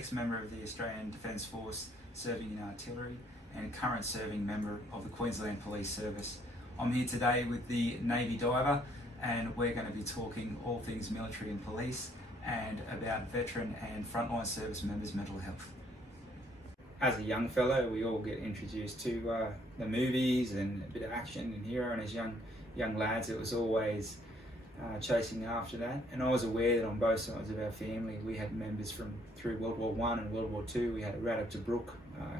ex-member of the Australian Defence Force serving in artillery and current serving member of the Queensland Police Service. I'm here today with the Navy diver, and we're going to be talking all things military and police and about veteran and frontline service members' mental health. As a young fellow, we all get introduced to the movies and a bit of action and hero, and as young lads it was always chasing after that. And I was aware that on both sides of our family we had members through World War I and World War II. We had a Rad up to Brook,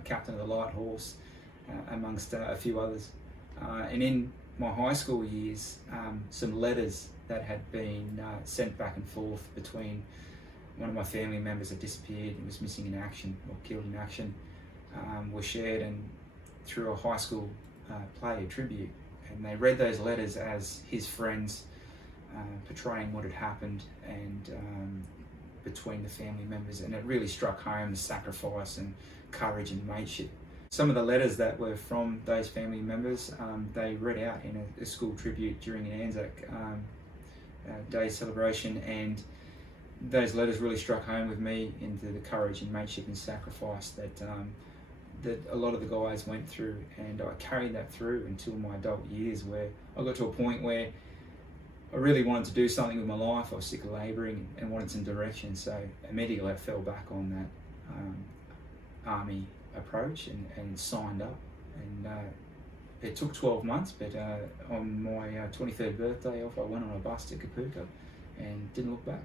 captain of the Light Horse, amongst a few others. And in my high school years, some letters that had been sent back and forth between one of my family members that disappeared and was missing in action or killed in action were shared and through a high school play, a tribute. And they read those letters as his friends portraying what had happened and between the family members, and it really struck home the sacrifice and courage and mateship. Some of the letters that were from those family members, they read out in a school tribute during an Anzac Day celebration, and those letters really struck home with me into the courage and mateship and sacrifice that a lot of the guys went through, and I carried that through until my adult years, where I got to a point where I really wanted to do something with my life. I was sick of labouring and wanted some direction, so immediately I fell back on that Army approach and signed up. And it took 12 months, but on my 23rd birthday off, I went on a bus to Kapooka and didn't look back.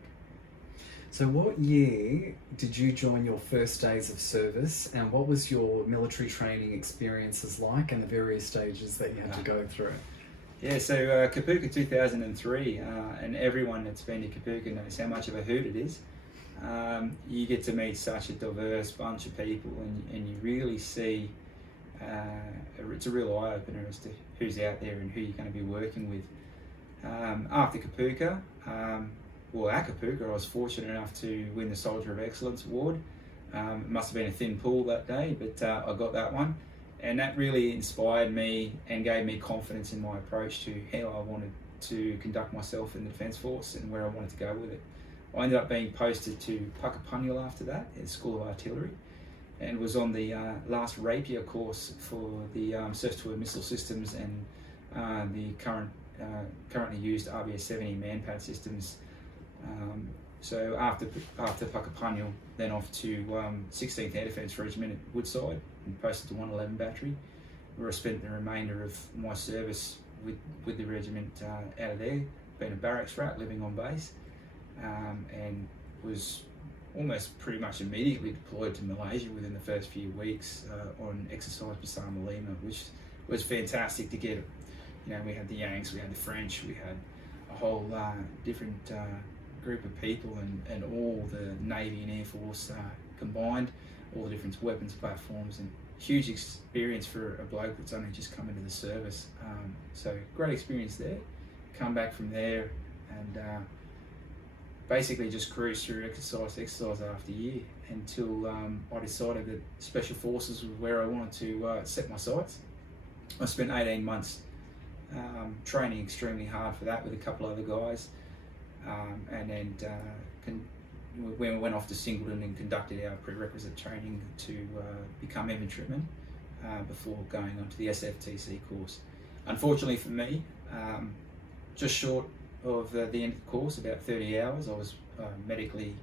So what year did you join your first days of service, and what was your military training experiences like and the various stages that you had to go through? Yeah, so Kapooka 2003, and everyone that's been to Kapooka knows how much of a hoot it is. You get to meet such a diverse bunch of people, and you really see it's a real eye-opener as to who's out there and who you're going to be working with. After Kapooka, at Kapooka, I was fortunate enough to win the Soldier of Excellence Award. It must have been a thin pool that day, but I got that one. And that really inspired me and gave me confidence in my approach to how I wanted to conduct myself in the Defence Force and where I wanted to go with it. I ended up being posted to Puckapunyal after that at School of Artillery, and was on the last Rapier course for the surface-to-air missile systems and the currently used RBS-70 manpad systems. So after Puckapunyal, then off to 16th Air Defence Regiment at Woodside and posted to 111 Battery, where I spent the remainder of my service with the regiment out of there, being a barracks rat, living on base, and was almost pretty much immediately deployed to Malaysia within the first few weeks on exercise Bersama Lima, which was fantastic to get. We had the Yanks, we had the French, we had a whole different group of people, and all the Navy and Air Force combined, all the different weapons platforms, and huge experience for a bloke that's only just come into the service. So great experience there. Come back from there and basically just cruised through exercise after year until I decided that Special Forces was where I wanted to set my sights. I spent 18 months training extremely hard for that with a couple other guys, and then we went off to Singleton and conducted our prerequisite training to become infantryman before going on to the SFTC course. Unfortunately for me, just short of the end of the course, about 30 hours, I was medically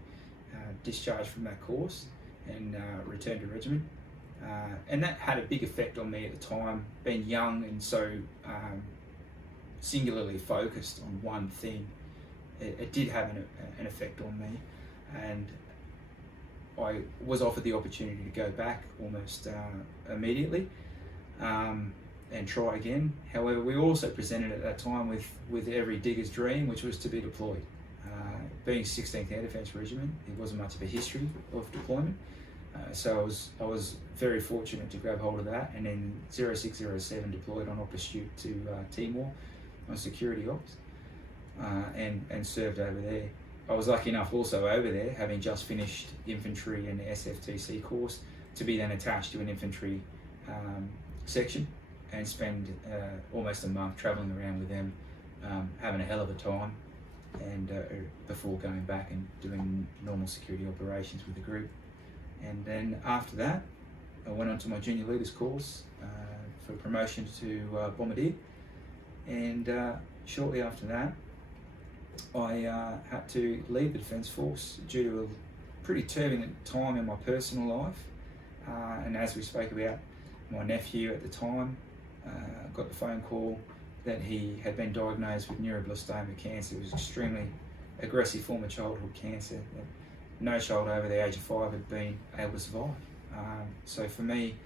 discharged from that course and returned to regiment. And that had a big effect on me at the time, being young and so singularly focused on one thing. It did have an effect on me, and I was offered the opportunity to go back almost immediately and try again. However, we were also presented at that time with every digger's dream, which was to be deployed. Being 16th Air Defence Regiment, it wasn't much of a history of deployment, so I was very fortunate to grab hold of that, and then 0607 deployed on op pursuit to Timor on security ops, and served over there. I was lucky enough also over there, having just finished infantry and the SFTC course, to be then attached to an infantry section and spend almost a month travelling around with them, having a hell of a time, and before going back and doing normal security operations with the group. And then after that, I went on to my junior leaders course for promotion to bombardier. And shortly after that, I had to leave the Defence Force due to a pretty turbulent time in my personal life. And as we spoke about, my nephew at the time got the phone call that he had been diagnosed with neuroblastoma cancer. It was extremely aggressive form of childhood cancer that no child over the age of 5 had been able to survive. So for me,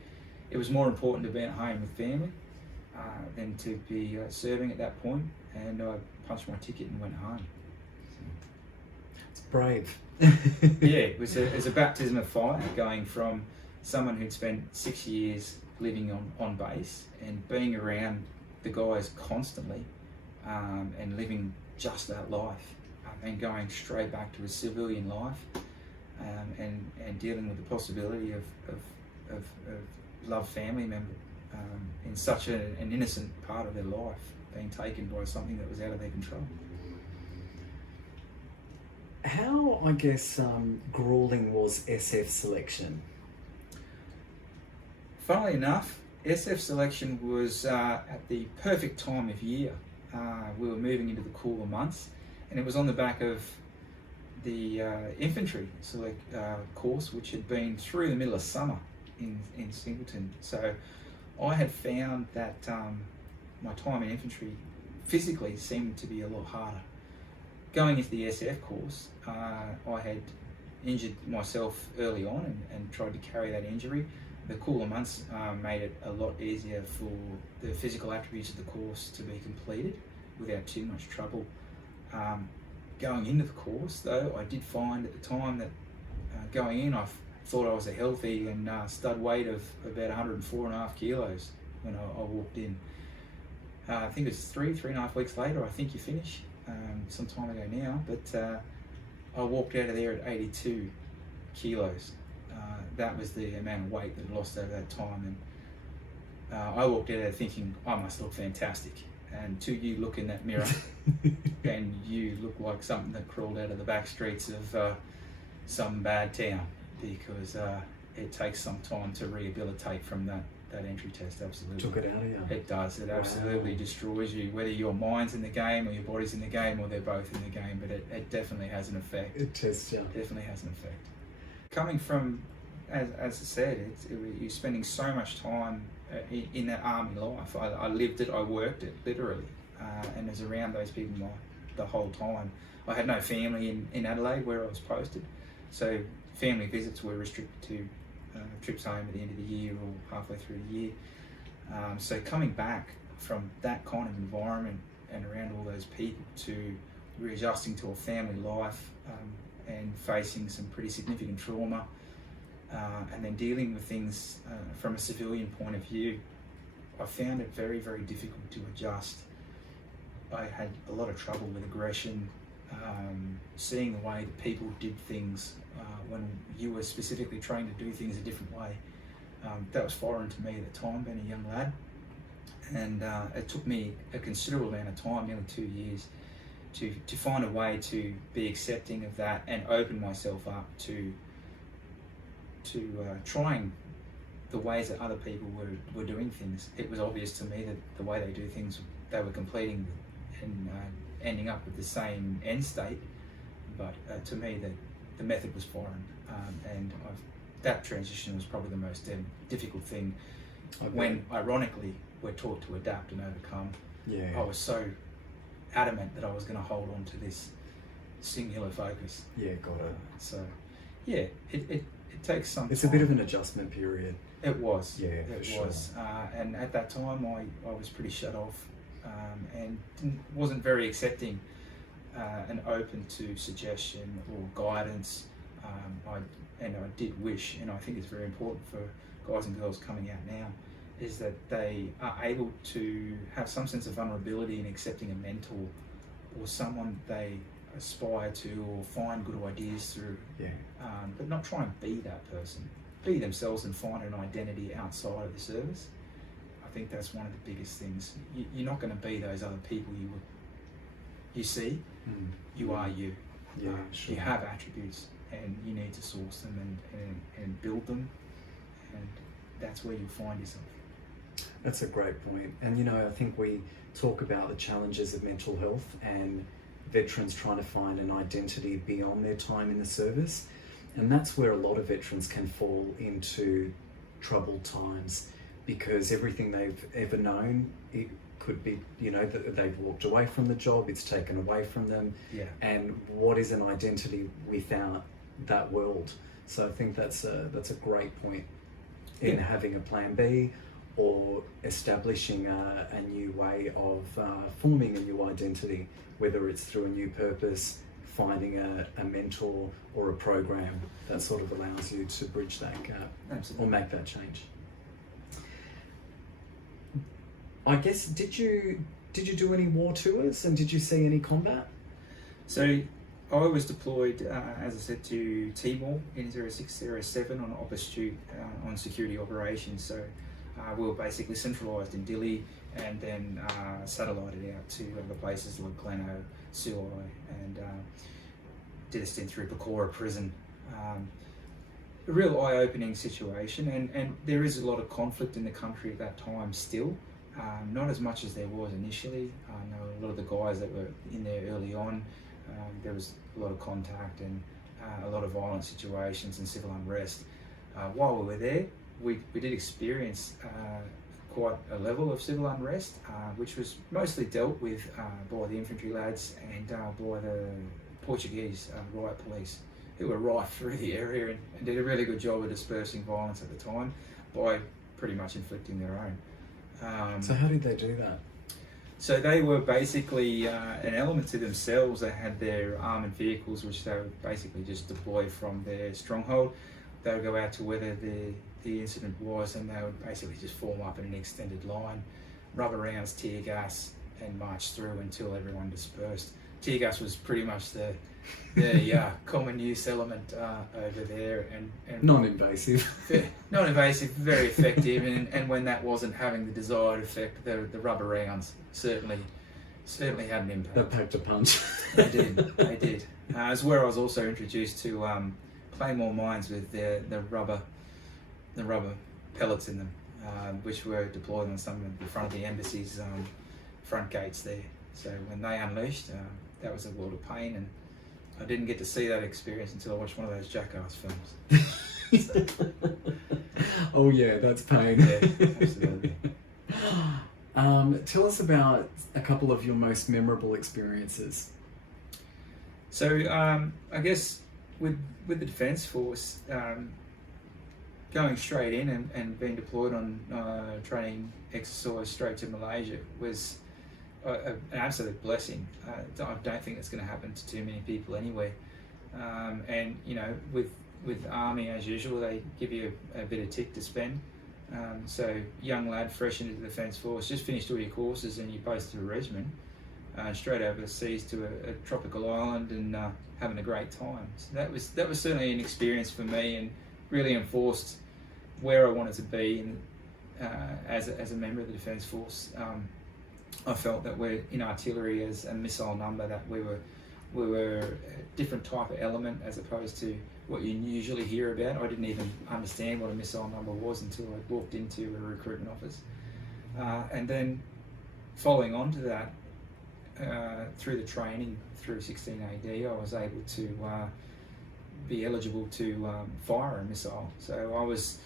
it was more important to be at home with family than to be serving at that point, and I punched my ticket and went home. It's brave. Yeah, it was a baptism of fire, going from someone who'd spent 6 years living on base and being around the guys constantly and living just that life, and going straight back to a civilian life, and dealing with the possibility of loved family member in such an innocent part of their life being taken by something that was out of their control. How, I guess, grueling was SF selection? Funnily enough, SF selection was at the perfect time of year. We were moving into the cooler months, and it was on the back of the infantry select course, which had been through the middle of summer in Singleton. So I had found that my time in infantry physically seemed to be a lot harder. Going into the SF course, I had injured myself early on and tried to carry that injury. The cooler months made it a lot easier for the physical attributes of the course to be completed without too much trouble. Going into the course, though, I did find at the time that going in, I thought I was a healthy and stud weight of about 104.5 kilos when I walked in. I think it was 3.5 weeks later, I think you finish, some time ago now, but I walked out of there at 82 kilos. That was the amount of weight that I lost over that time, and I walked out of there thinking I must look fantastic. And till you look in that mirror and you look like something that crawled out of the back streets of some bad town, because it takes some time to rehabilitate from that entry test. Absolutely. Took it out of you. It does. It absolutely destroys you, whether your mind's in the game or your body's in the game, or they're both in the game, but it definitely has an effect. It tests you. Definitely has an effect. Coming from, as I said, you're spending so much time in that army life. I lived it, I worked it, literally, and was around those people the whole time. I had no family in Adelaide where I was posted, so family visits were restricted to trips home at the end of the year or halfway through the year. So coming back from that kind of environment and around all those people to readjusting to a family life and facing some pretty significant trauma, and then dealing with things from a civilian point of view, I found it very, very difficult to adjust. I had a lot of trouble with aggression, seeing the way that people did things when you were specifically trained to do things a different way. That was foreign to me at the time, being a young lad. And it took me a considerable amount of time, nearly 2 years, to find a way to be accepting of that and open myself up to trying the ways that other people were doing things. It was obvious to me that the way they do things, they were completing and ending up with the same end state, but to me the method was foreign, and that transition was probably the most difficult thing. When ironically we're taught to adapt and overcome. Yeah. I was so adamant that I was going to hold on to this singular focus. Yeah, got it. So yeah, it takes some It's time. a bit of an adjustment period. It was. Yeah, it for was. And at that time I was pretty shut off, and wasn't very accepting and open to suggestion or guidance. I did wish, and I think it's very important for guys and girls coming out now, is that they are able to have some sense of vulnerability in accepting a mentor or someone they aspire to or find good ideas through, but not try and be that person. Be themselves and find an identity outside of the service. I think that's one of the biggest things. You're not going to be those other people you see. You are you. Yeah, sure. You have attributes and you need to source them and build them, and that's where you'll find yourself. That's a great point. And you know, I think we talk about the challenges of mental health and veterans trying to find an identity beyond their time in the service. And that's where a lot of veterans can fall into troubled times, because everything they've ever known, it could be, you know, that they've walked away from the job, it's taken away from them. Yeah. And what is an identity without that world? So I think that's a great point in having a plan B, or establishing a new way of forming a new identity, whether it's through a new purpose, finding a mentor or a program that sort of allows you to bridge that gap. Absolutely. Or make that change. I guess, did you do any war tours, and did you see any combat? So I was deployed, as I said, to Timor in 0607 on op astute on security operations. So we were basically centralised in Dili, and then satellited out to other places like Gleno, Suai, and did a stint through Pecora prison. A real eye-opening situation, and there is a lot of conflict in the country at that time still. Not as much as there was initially. I know a lot of the guys that were in there early on, there was a lot of contact and a lot of violent situations and civil unrest. While we were there, we did experience quite a level of civil unrest, which was mostly dealt with by the infantry lads and by the Portuguese riot police, who were rife through the area and did a really good job of dispersing violence at the time by pretty much inflicting their own. So how did they do that? So they were basically an element to themselves. They had their armoured vehicles, which they would basically just deploy from their stronghold. They would go out to where the incident was, and they would basically just form up in an extended line, rubber rounds, tear gas, and march through until everyone dispersed. Tear gas was pretty much the common use element over there, and non-invasive. Non-invasive, very effective, and when that wasn't having the desired effect, the rubber rounds certainly had an impact. They packed a punch. They did. It's where I was also introduced to claymore mines with the rubber pellets in them, which were deployed on some of the front of the embassy's front gates there. So when they unleashed, that was a world of pain, and I didn't get to see that experience until I watched one of those Jackass films. Oh yeah, that's pain. Yeah, absolutely. Tell us about a couple of your most memorable experiences. So I guess with the Defence Force, going straight in and being deployed on training exercise straight to Malaysia was an absolute blessing. I don't think it's going to happen to too many people anywhere. And you know, with Army, as usual, they give you a bit of tick to spend. So young lad, fresh into the Defence Force, just finished all your courses and you posted a regiment, straight overseas to a tropical island and having a great time. So that was certainly an experience for me, and really enforced where I wanted to be. And as a member of the Defence Force, I felt that we're in artillery as a missile number, that we were a different type of element as opposed to what you usually hear about. I didn't even understand what a missile number was until I walked into a recruitment office. And then following on to that, through the training through 16 AD, I was able to be eligible to fire a missile. So I was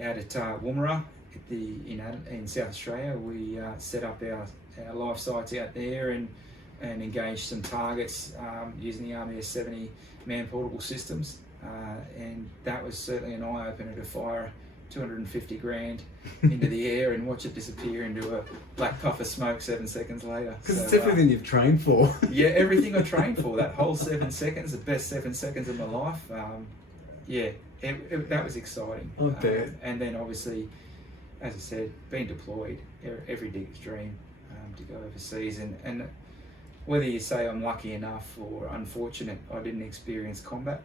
out at Woomera in South Australia. We set up our live sites out there and engaged some targets using the Army S70 man-portable systems, and that was certainly an eye-opener to fire 250 grand into the air and watch it disappear into a black puff of smoke 7 seconds later. Because it's everything you've trained for. Yeah, everything I trained for, that whole 7 seconds, the best 7 seconds of my life. That was exciting. I bet. And then obviously, as I said, being deployed, every digger's dream to go overseas, and whether you say I'm lucky enough or unfortunate, I didn't experience combat.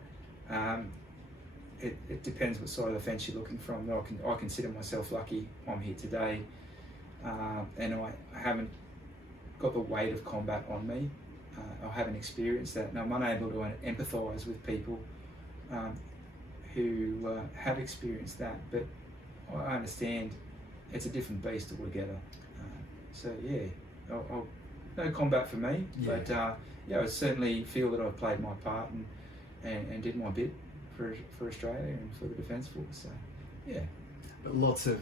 It depends what side of the fence you're looking from. I consider myself lucky. I'm here today, and I haven't got the weight of combat on me. I haven't experienced that, and I'm unable to empathise with people who have experienced that, but I understand it's a different beast altogether. So yeah, no combat for me, Yeah. but I certainly feel that I've played my part and did my bit for Australia and for the Defence Force. So yeah. But lots of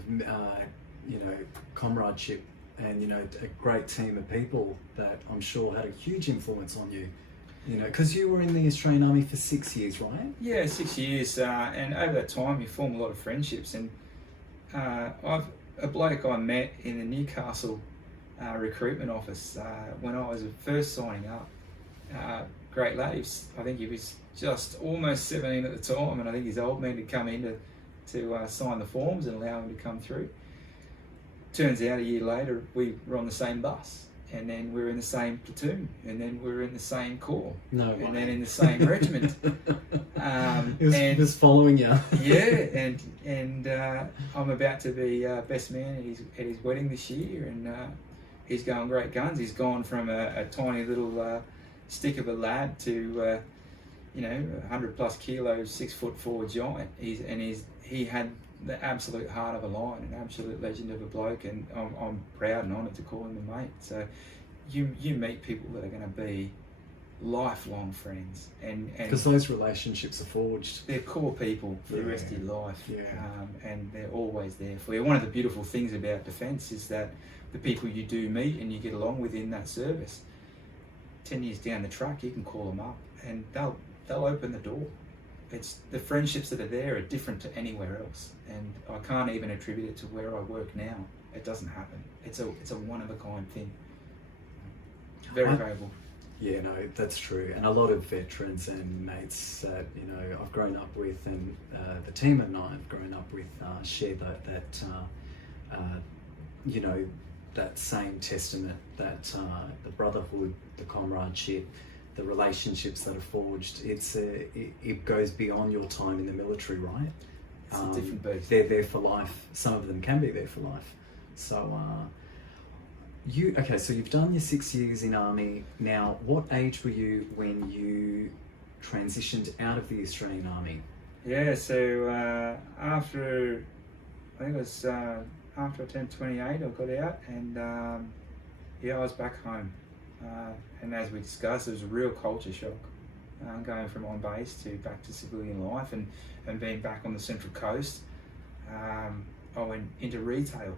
comradeship and a great team of people that I'm sure had a huge influence on you. Because you were in the Australian Army for 6 years, right? Yeah, 6 years, and over that time you form a lot of friendships. And a bloke I met in the Newcastle recruitment office when I was first signing up. Great lad. I think he was just almost 17 at the time, and I think his old man had come in to sign the forms and allow him to come through. Turns out a year later we were on the same bus, and then we were in the same platoon, and then we were in the same corps, and then in the same regiment. He was following you. Yeah, and I'm about to be best man at his wedding this year, and he's going great guns. He's gone from a tiny little stick of a lad to 100 plus kilos, 6'4" giant. He had the absolute heart of a lion, an absolute legend of a bloke, and I'm proud and honoured to call him a mate. So you meet people that are going to be lifelong friends, and because those relationships are forged. They're core people for the rest of your life, Yeah. And they're always there for you. One of the beautiful things about defence is that the people you do meet and you get along with in that service, 10 years down the track, you can call them up and they'll open the door. It's the friendships that are there are different to anywhere else, and I can't even attribute it to where I work now. It doesn't happen. It's a one of a kind thing. Very valuable. Yeah, no, that's true. And a lot of veterans and mates that I've grown up with, and the team and I have grown up with, share that same testament, that the brotherhood, the comradeship, the relationships that are forged. It goes beyond your time in the military, right? It's a different beast. They're there for life. Some of them can be there for life. So so you've done your 6 years in Army. Now, what age were you when you transitioned out of the Australian Army? Yeah, so after I turned 28, I got out, and I was back home. And as we discussed, it was a real culture shock, going from on base to back to civilian life, and being back on the Central Coast. I went into retail.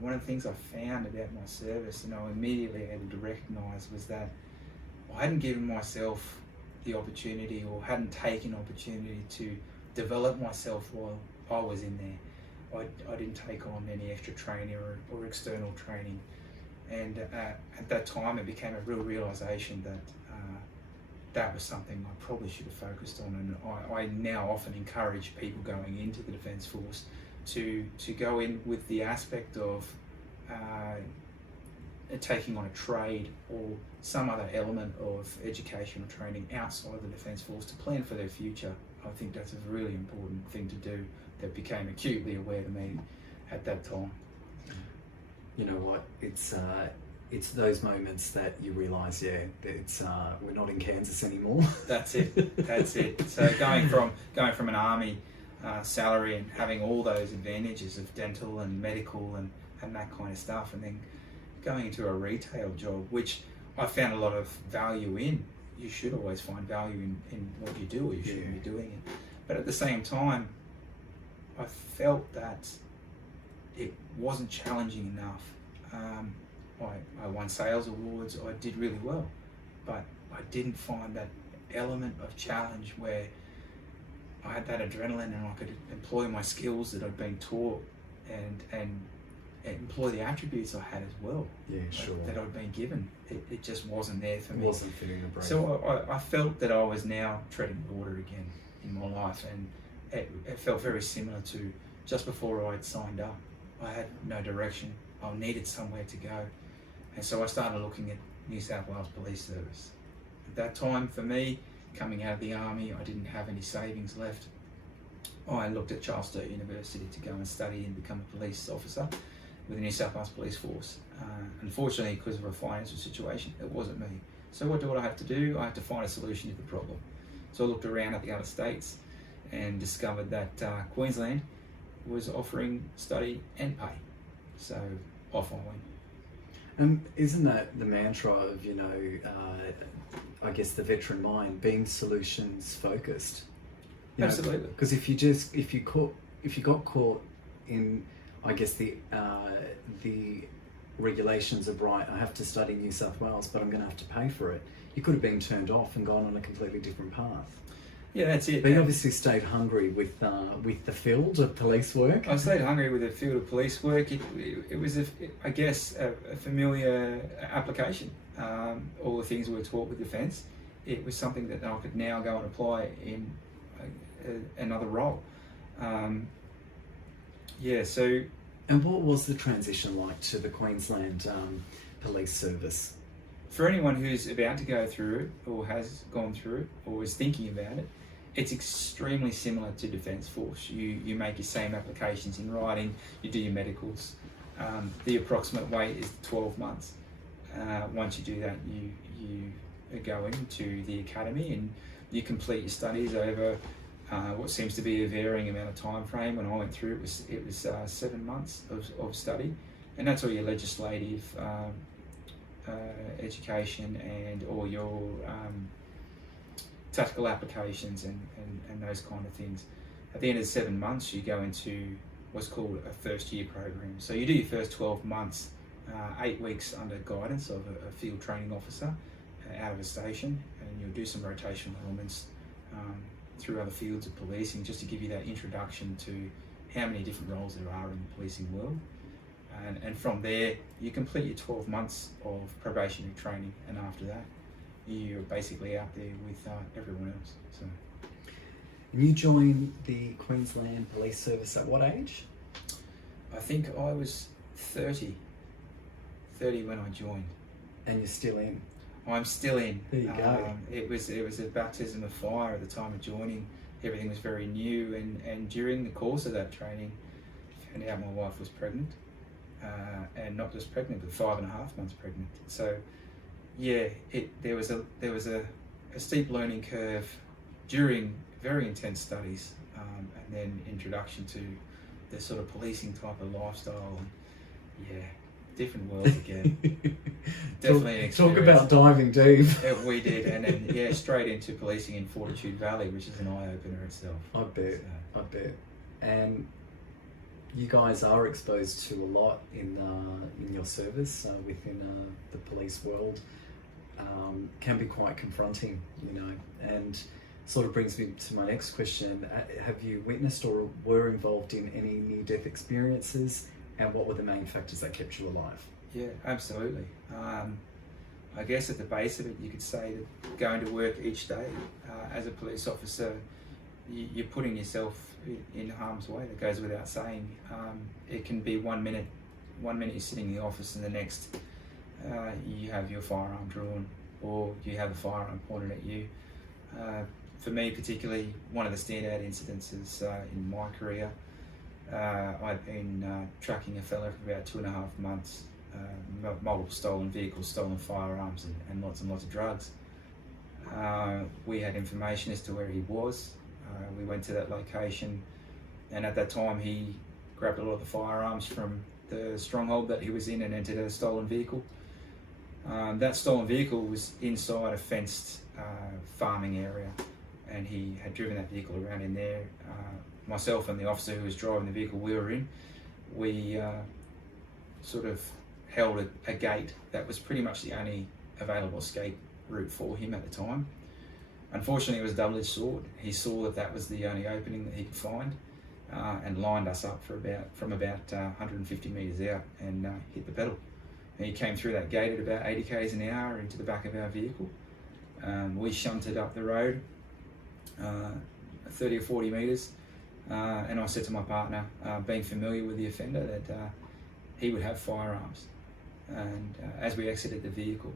One of the things I found about my service, and I immediately able to recognise, was that I hadn't given myself the opportunity, or hadn't taken opportunity to develop myself while I was in there. I didn't take on any extra training or external training. And at that time, it became a real realisation that that was something I probably should have focused on. And I now often encourage people going into the Defence Force to go in with the aspect of taking on a trade or some other element of education or training outside of the Defence Force to plan for their future. I think that's a really important thing to do that became acutely aware to me at that time. You know what? It's those moments that you realise, we're not in Kansas anymore. That's it. So going from an army salary and having all those advantages of dental and medical and that kind of stuff, and then going into a retail job, which I found a lot of value in. You should always find value in what you do, or you shouldn't be doing it. But at the same time, I felt that it wasn't challenging enough. I won sales awards, I did really well, but I didn't find that element of challenge where I had that adrenaline and I could employ my skills that I'd been taught and employ the attributes I had as well. Yeah, sure. That I'd been given. It just wasn't there for me. It wasn't fitting the brain. So I felt that I was now treading water again in my life, and it felt very similar to just before I'd signed up. I had no direction. I needed somewhere to go. And so I started looking at New South Wales Police Service. At that time, for me, coming out of the Army, I didn't have any savings left. I looked at Charles Sturt University to go and study and become a police officer with the New South Wales Police Force. Unfortunately, because of a financial situation, it wasn't me. So what do I have to do? I have to find a solution to the problem. So I looked around at the other states, and discovered that Queensland was offering study and pay. So off I went. Isn't that the mantra of, I guess the veteran mind being solutions focused? Absolutely. Because if you got caught in, I guess the regulations of, right, I have to study New South Wales, but I'm going to have to pay for it, you could have been turned off and gone on a completely different path. Yeah, that's it. But you obviously stayed hungry with the field of police work. I stayed hungry with the field of police work. It was, a familiar application. All the things we were taught with defence, it was something that I could now go and apply in another role. So... And what was the transition like to the Queensland Police Service? For anyone who's about to go through it, or has gone through it, or is thinking about it, it's extremely similar to Defence Force. You make your same applications in writing, you do your medicals. The approximate wait is 12 months. Once you do that, you go into the academy and you complete your studies over what seems to be a varying amount of time frame. When I went through, it was 7 months of study, and that's all your legislative education and all your tactical applications and those kind of things. At the end of 7 months, you go into what's called a first year program. So you do your first 12 months, 8 weeks under guidance of a field training officer out of a station, and you'll do some rotational elements through other fields of policing, just to give you that introduction to how many different roles there are in the policing world. And from there, you complete your 12 months of probationary training, and after that, you're basically out there with everyone else. So. And you joined the Queensland Police Service at what age? I think I was 30 when I joined. And you're still in? I'm still in. There you go. It was a baptism of fire at the time of joining. Everything was very new, and during the course of that training, I found out my wife was pregnant. And not just pregnant, but 5.5 months pregnant. So, yeah, there was a steep learning curve during very intense studies, and then introduction to the sort of policing type of lifestyle. And, yeah, different world again. Definitely an experience. Talk about diving deep. We did, and then straight into policing in Fortitude Valley, which is an eye opener itself. I bet. And you guys are exposed to a lot in your service within the police world. Can be quite confronting, and sort of brings me to my next question. Have you witnessed or were involved in any near-death experiences, and what were the main factors that kept you alive? Yeah, absolutely. I guess at the base of it, you could say that going to work each day as a police officer, you're putting yourself in harm's way. That goes without saying. It can be 1 minute you're sitting in the office, and the next you have your firearm drawn, or you have a firearm pointed at you. For me particularly, one of the standout incidences in my career, I'd been tracking a fella for about 2.5 months, multiple stolen vehicles, stolen firearms, and lots of drugs. We had information as to where he was. We went to that location, and at that time he grabbed a lot of the firearms from the stronghold that he was in and entered a stolen vehicle. That stolen vehicle was inside a fenced farming area, and he had driven that vehicle around in there. Myself and the officer who was driving the vehicle we were in, we sort of held a gate that was pretty much the only available escape route for him at the time. Unfortunately, it was a double-edged sword. He saw that was the only opening that he could find, and lined us up from about 150 metres out, and hit the pedal. And he came through that gate at about 80 k's an hour into the back of our vehicle. We shunted up the road 30 or 40 metres, and I said to my partner, being familiar with the offender, that he would have firearms. And as we exited the vehicle,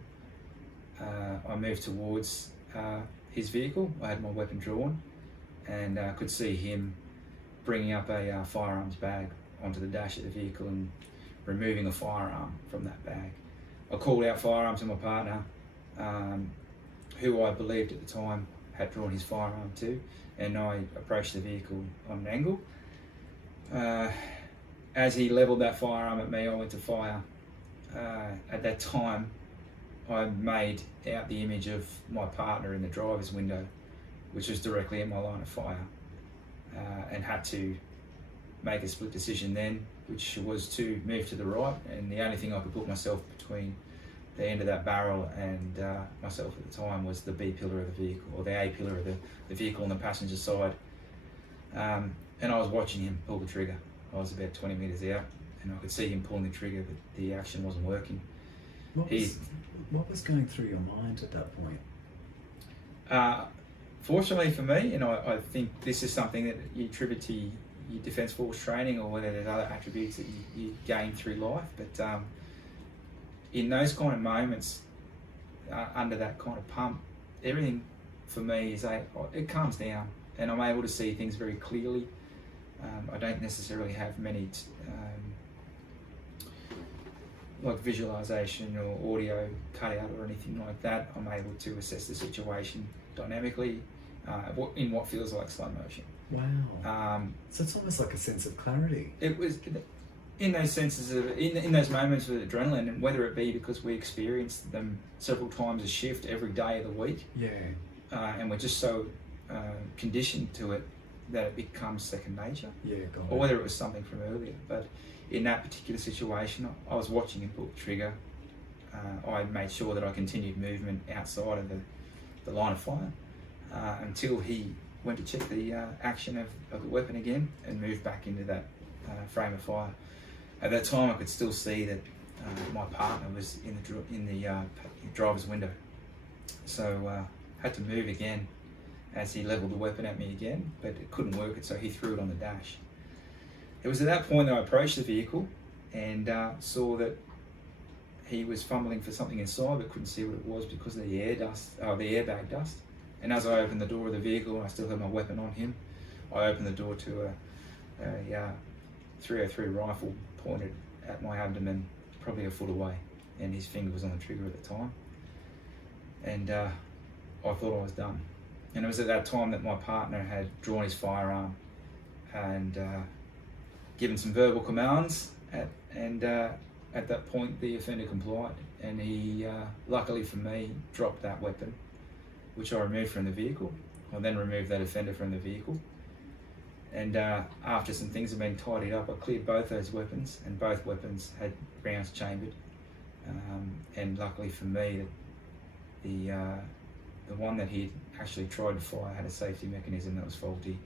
I moved towards his vehicle. I had my weapon drawn, and could see him bringing up a firearms bag onto the dash of the vehicle and removing a firearm from that bag. I called out firearms to my partner, who I believed at the time had drawn his firearm too, and I approached the vehicle on an angle. As he levelled that firearm at me, I went to fire. At that time, I made out the image of my partner in the driver's window, which was directly in my line of fire, and had to make a split decision then, which was to move to the right, and the only thing I could put myself between the end of that barrel and myself at the time was the B pillar of the vehicle, or the A pillar of the vehicle on the passenger side. And I was watching him pull the trigger. I was about 20 metres out, and I could see him pulling the trigger, but the action wasn't working. What was going through your mind at that point? Fortunately for me, and I think this is something that you attribute to your Defence Force training, or whether there's other attributes that you gain through life, but in those kind of moments, under that kind of pump, everything for me is it calms down, and I'm able to see things very clearly. I don't necessarily have many like visualization or audio cutout or anything like that. I'm able to assess the situation dynamically in what feels like slow motion. Wow. So it's almost like a sense of clarity. It was in those senses of in those moments with adrenaline, and whether it be because we experienced them several times a shift every day of the week. Yeah. And we're just so conditioned to it that it becomes second nature. Yeah, got it. Or whether it was something from earlier. But in that particular situation, I was watching him pull the trigger. I made sure that I continued movement outside of the line of fire until he went to check the action of the weapon again and moved back into that frame of fire. At that time, I could still see that my partner was in the driver's window. So had to move again as he levelled the weapon at me again, but it couldn't work, so he threw it on the dash. It was at that point that I approached the vehicle and saw that he was fumbling for something inside, but couldn't see what it was because of the airbag dust. And as I opened the door of the vehicle, I still had my weapon on him. I opened the door to a 303 rifle pointed at my abdomen, probably a foot away, and his finger was on the trigger at the time. And I thought I was done. And it was at that time that my partner had drawn his firearm and given some verbal commands, and at that point the offender complied, and he, luckily for me, dropped that weapon, which I removed from the vehicle. I then removed that offender from the vehicle, and after some things had been tidied up, I cleared both those weapons, and both weapons had rounds chambered, and luckily for me, the one that he actually tried to fire had a safety mechanism that was faulty,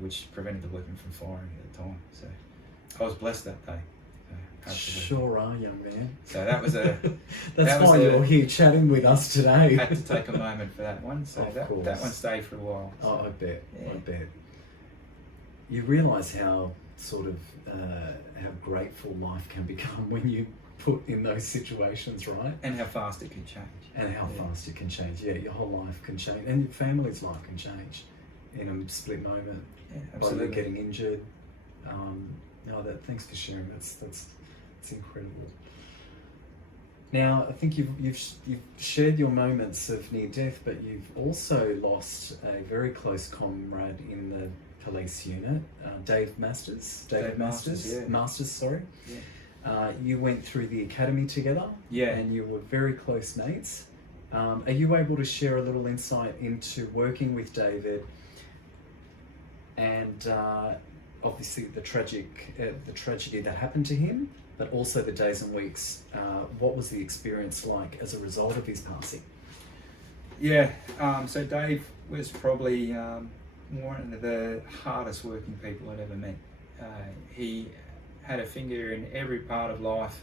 which prevented the weapon from firing at the time. So I was blessed that day. Sure are, young man. So that was That's why you're here chatting with us today. Had to take a moment for that one. So that one stayed for a while. So. Oh, I bet. Yeah. I bet. You realise how sort of how grateful life can become when you put in those situations, right? And how fast it can change. And how fast it can change. Yeah, your whole life can change, and your family's life can change in a split moment. Yeah, absolutely. By getting injured. Thanks for sharing. That's incredible. Now, I think you've shared your moments of near death, but you've also lost a very close comrade in the police unit, Dave Masters. Dave Masters, yeah. Masters, sorry. Yeah. You went through the academy together, yeah, and you were very close mates. Are you able to share a little insight into working with David and obviously the tragedy that happened to him, but also the days and weeks? What was the experience like as a result of his passing? Yeah, so Dave was probably one of the hardest working people I'd ever met. He had a finger in every part of life.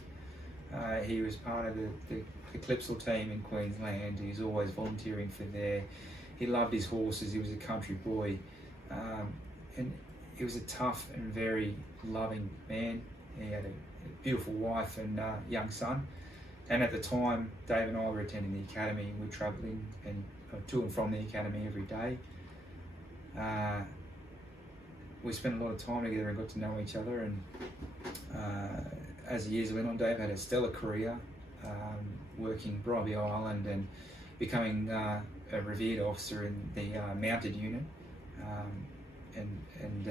He was part of the Clipsal team in Queensland. He was always volunteering for there. He loved his horses. He was a country boy. And he was a tough and very loving man. He had a beautiful wife and young son. And at the time, Dave and I were attending the academy, and we were travelling and to and from the academy every day. We spent a lot of time together and got to know each other, and as the years went on, Dave had a stellar career working Bribie Island and becoming a a revered officer in the mounted unit, and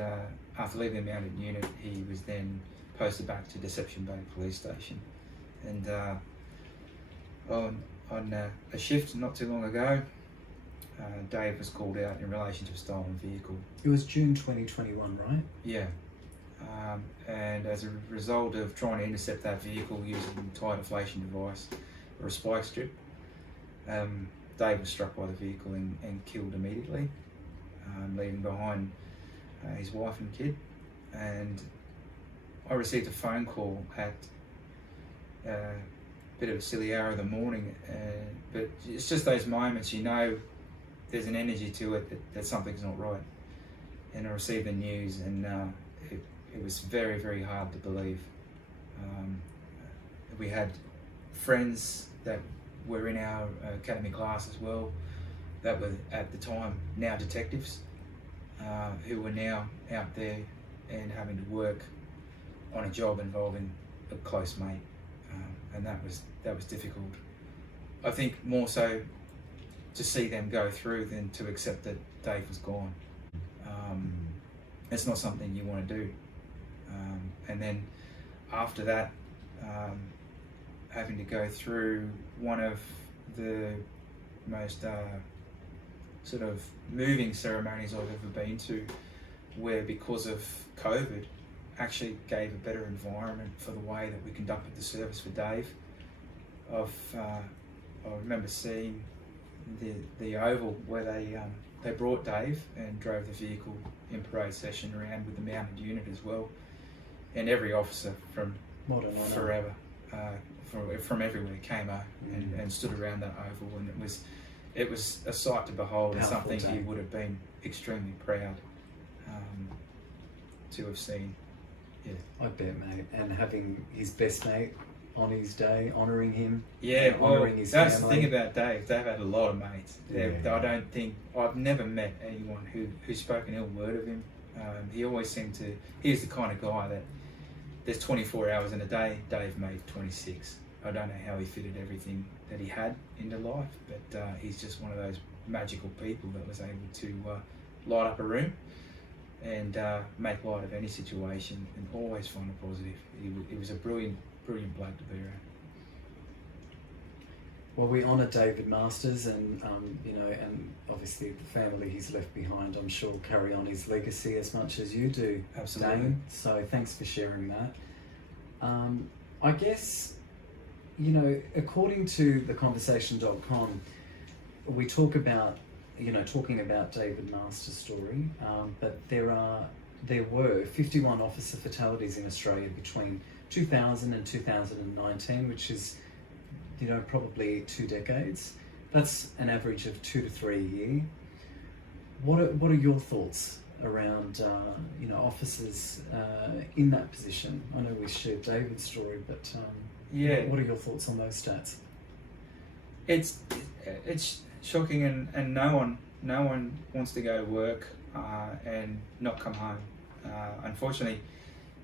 after leaving the mounted unit, he was then posted back to Deception Bay Police Station. And on a shift not too long ago, Dave was called out in relation to a stolen vehicle. It was June 2021, right? Yeah. And as a result of trying to intercept that vehicle using a tire deflation device or a spike strip, Dave was struck by the vehicle and killed immediately, leaving behind his wife and kid. And I received a phone call at a bit of a silly hour of the morning, but it's just those moments, you know, there's an energy to it that something's not right. And I received the news, and it was very, very hard to believe. We had friends that were in our academy class as well, that were at the time now detectives, who were now out there and having to work on a job involving a close mate, and that was difficult. I think more so to see them go through than to accept that Dave was gone. It's not something you want to do. And then after that, having to go through one of the most sort of moving ceremonies I've ever been to, where because of COVID actually gave a better environment for the way that we conducted the service for Dave. I remember seeing the oval where they brought Dave and drove the vehicle in parade session around with the mounted unit as well, and every officer from forever, from everywhere came up and stood around that oval, and it was a sight to behold, and something he would have been extremely proud to have seen. Yeah, I bet, mate. And having his best mate on his day, honouring him. Yeah, honouring his that's family. the thing about Dave. Dave had a lot of mates. Yeah. I've never met anyone who spoke an ill word of him. He always seemed to. He's the kind of guy that there's 24 hours in a day. Dave made 26. I don't know how he fitted everything that he had into life, but he's just one of those magical people that was able to light up a room and make light of any situation and always find a positive. He was a brilliant bloke to be around. Well, we honour David Masters, and and obviously the family he's left behind, I'm sure, carry on his legacy as much as you do, Absolutely. Dane. So thanks for sharing that. I guess, according to theconversation.com, we talk about, talking about David Masters' story, but there were 51 officer fatalities in Australia between 2000 and 2019, which is, probably 2 decades. That's an average of 2 to 3 a year. What are your thoughts around, officers in that position? I know we shared David's story, but what are your thoughts on those stats? It's shocking, and no one wants to go to work and not come home. Unfortunately,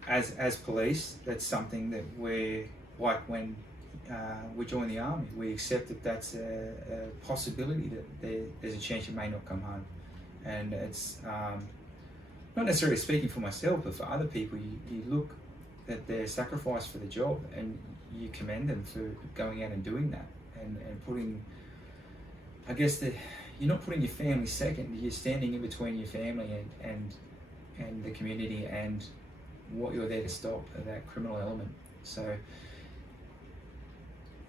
as police, that's something that we're like when we join the army. We accept that that's a possibility, that there's a chance you may not come home, and it's not necessarily speaking for myself, but for other people. You look at their sacrifice for the job, and you commend them for going out and doing that, and putting. I guess that you're not putting your family second. You're standing in between your family and the community and what you're there to stop, that criminal element. So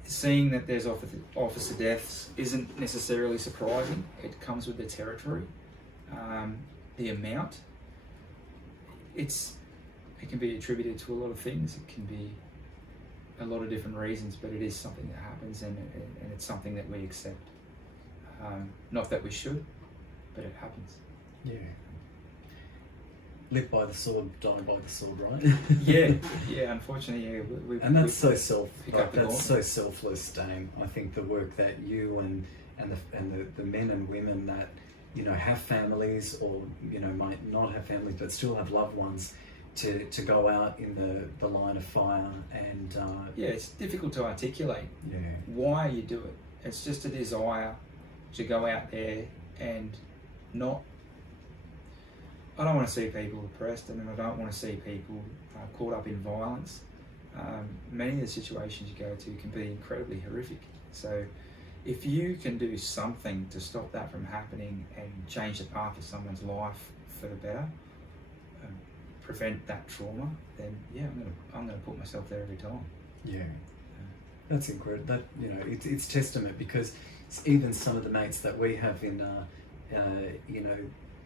seeing that there's officer deaths isn't necessarily surprising. It comes with the territory. The amount, it can be attributed to a lot of things. It can be a lot of different reasons, but it is something that happens, and it's something that we accept. Not that we should, but it happens. Yeah. Live by the sword, die by the sword, right? yeah. Unfortunately, and that's so selfless, Dane. I think the work that you and the men and women that have families, or might not have families but still have loved ones, to go out in the line of fire and it's difficult to articulate why you do it. It's just a desire to go out there and not. I don't want to see people oppressed, and I don't want to see people caught up in violence. Many of the situations you go to can be incredibly horrific. So if you can do something to stop that from happening and change the path of someone's life for the better, prevent that trauma, then yeah, I'm gonna put myself there every time. Yeah, that's incredible. That, you know, it's testament, because even some of the mates that we have in you know,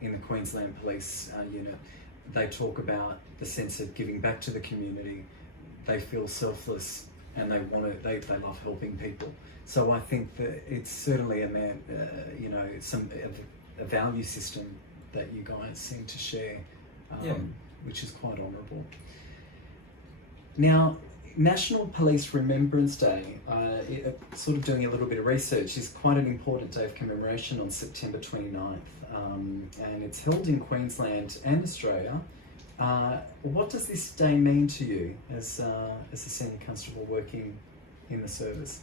in the Queensland Police unit, they talk about the sense of giving back to the community. They feel selfless, and they love helping people. So I think that it's certainly you know, a value system that you guys seem to share, which is quite honourable. Now, National Police Remembrance Day, sort of doing a little bit of research, is quite an important day of commemoration on September 29th, and it's held in Queensland and Australia. What does this day mean to you as a senior constable working in the service?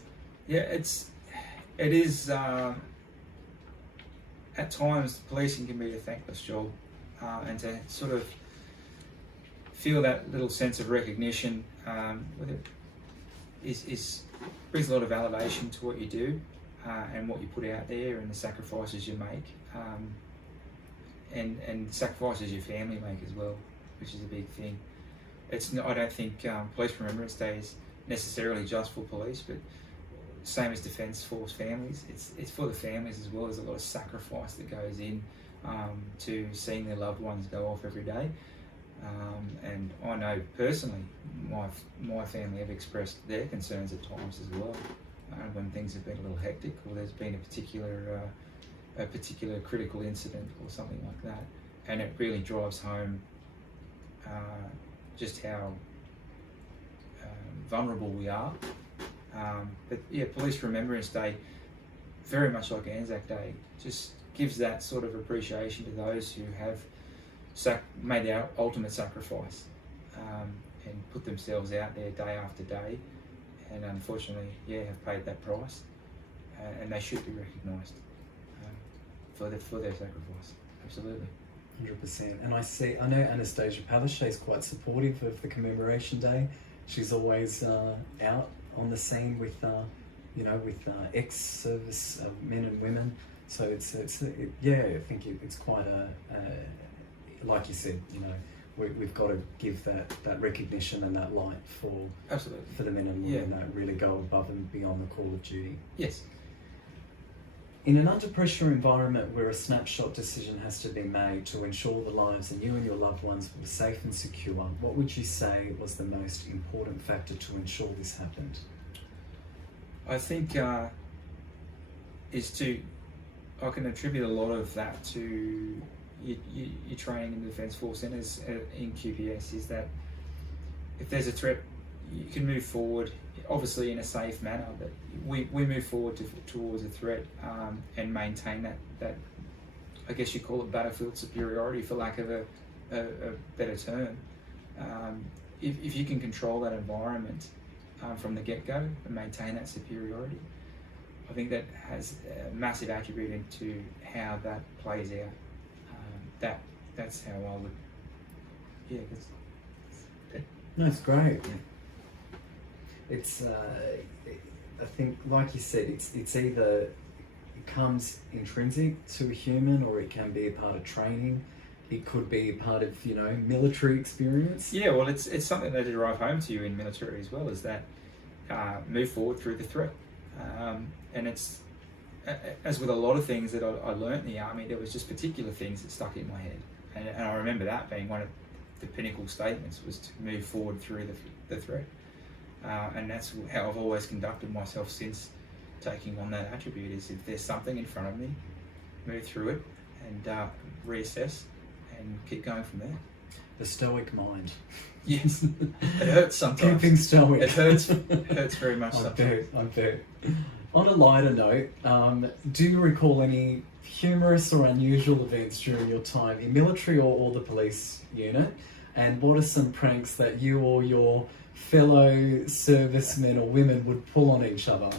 Yeah, it is. At times, policing can be a thankless job, and to sort of feel that little sense of recognition, brings a lot of validation to what you do, and what you put out there, and the sacrifices you make, and sacrifices your family make as well, which is a big thing. I don't think Police Remembrance Day is necessarily just for police, but same as Defence Force families, it's for the families as well. There's a lot of sacrifice that goes in to seeing their loved ones go off every day. And I know personally, my family have expressed their concerns at times as well, when things have been a little hectic, or there's been a particular critical incident or something like that, and it really drives home just how vulnerable we are. But yeah, Police Remembrance Day, very much like Anzac Day, just gives that sort of appreciation to those who have made their ultimate sacrifice, and put themselves out there day after day, and unfortunately, have paid that price, and they should be recognised for their sacrifice. Absolutely. 100%. And I know Anastasia Palaszczuk is quite supportive of the commemoration day. She's always out on the scene with ex-service men and women. So I think it's quite like you said, you know, we've got to give that recognition and that light for the men and women that really go above and beyond the call of duty. Yes. In an under-pressure environment where a snapshot decision has to be made to ensure the lives of you and your loved ones were safe and secure, what would you say was the most important factor to ensure this happened? I think I can attribute a lot of that to your training in the Defence Force Centres in QPS, is that if there's a threat, you can move forward, obviously in a safe manner, but we move forward towards a threat, and maintain that I guess you call it battlefield superiority, for lack of a better term. If you can control that environment from the get-go and maintain that superiority, I think that has a massive attribute into how that plays out. That's how I would. No, it's great. It's I think, like you said, it's either it comes intrinsic to a human, or it can be a part of training. It could be a part of, you know, military experience. Yeah, well, it's something they drive home to you in military as well, is that move forward through the threat. And it's, as with a lot of things that I learnt in the army, there was just particular things that stuck in my head. And I remember that being one of the pinnacle statements, was to move forward through the threat. And that's how I've always conducted myself since taking on that attribute, is if there's something in front of me, move through it and reassess and keep going from there. The stoic mind. Yes, it hurts sometimes. Keeping stoic. It hurts very much sometimes. I bet. On a lighter note, do you recall any humorous or unusual events during your time in military or the police unit? And what are some pranks that you or your fellow servicemen or women would pull on each other?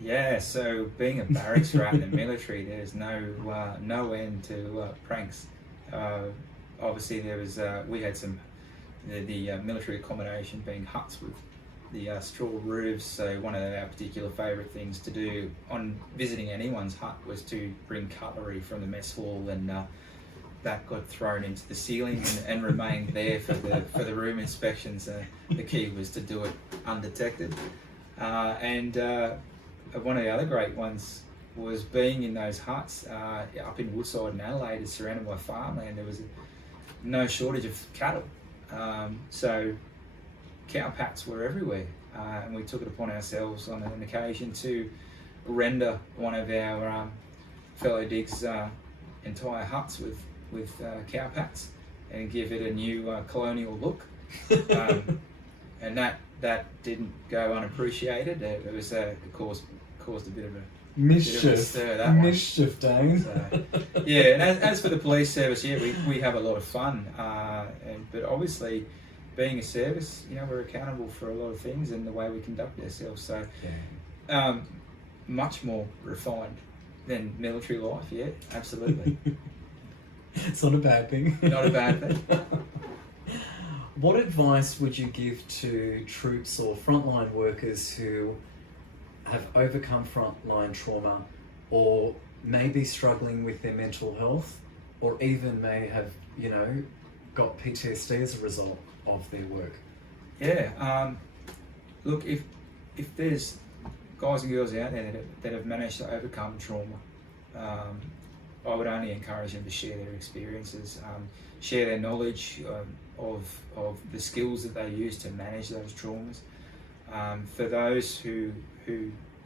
Yeah, so being a barracks rat in the military, there's no end to pranks. Obviously, there was we had some the military accommodation being huts with the straw roofs. So one of our particular favourite things to do on visiting anyone's hut was to bring cutlery from the mess hall, and that got thrown into the ceiling and remained there for the room inspections. The key was to do it undetected. And one of the other great ones was being in those huts up in Woodside in Adelaide, is surrounded by farmland. There was no shortage of cattle, so cow pats were everywhere, and we took it upon ourselves on an occasion to render one of our fellow digs' entire huts with cow pats and give it a new colonial look, and that didn't go unappreciated. It was caused a bit of a mischief. Mischief, Dane. So, yeah, and as for the police service, yeah, we have a lot of fun, but obviously, being a service, we're accountable for a lot of things and the way we conduct ourselves. So, much more refined than military life. Yeah, absolutely. It's not a bad thing. Not a bad thing. What advice would you give to troops or frontline workers who have overcome frontline trauma, or may be struggling with their mental health, or even may have, got PTSD as a result of their work? Yeah, look, if there's guys and girls out there that have managed to overcome trauma, I would only encourage them to share their experiences, share their knowledge of the skills that they use to manage those traumas. For those who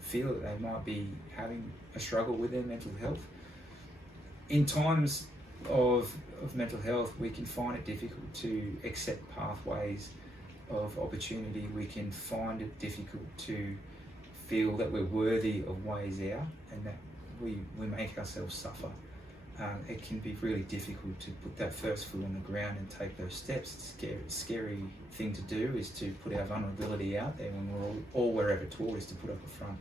feel that they might be having a struggle with their mental health, in times of mental health, we can find it difficult to accept pathways of opportunity. We can find it difficult to feel that we're worthy of ways out, and that we make ourselves suffer. It can be really difficult to put that first foot on the ground and take those steps. Scary thing to do is to put our vulnerability out there when all we're ever taught is to put up a front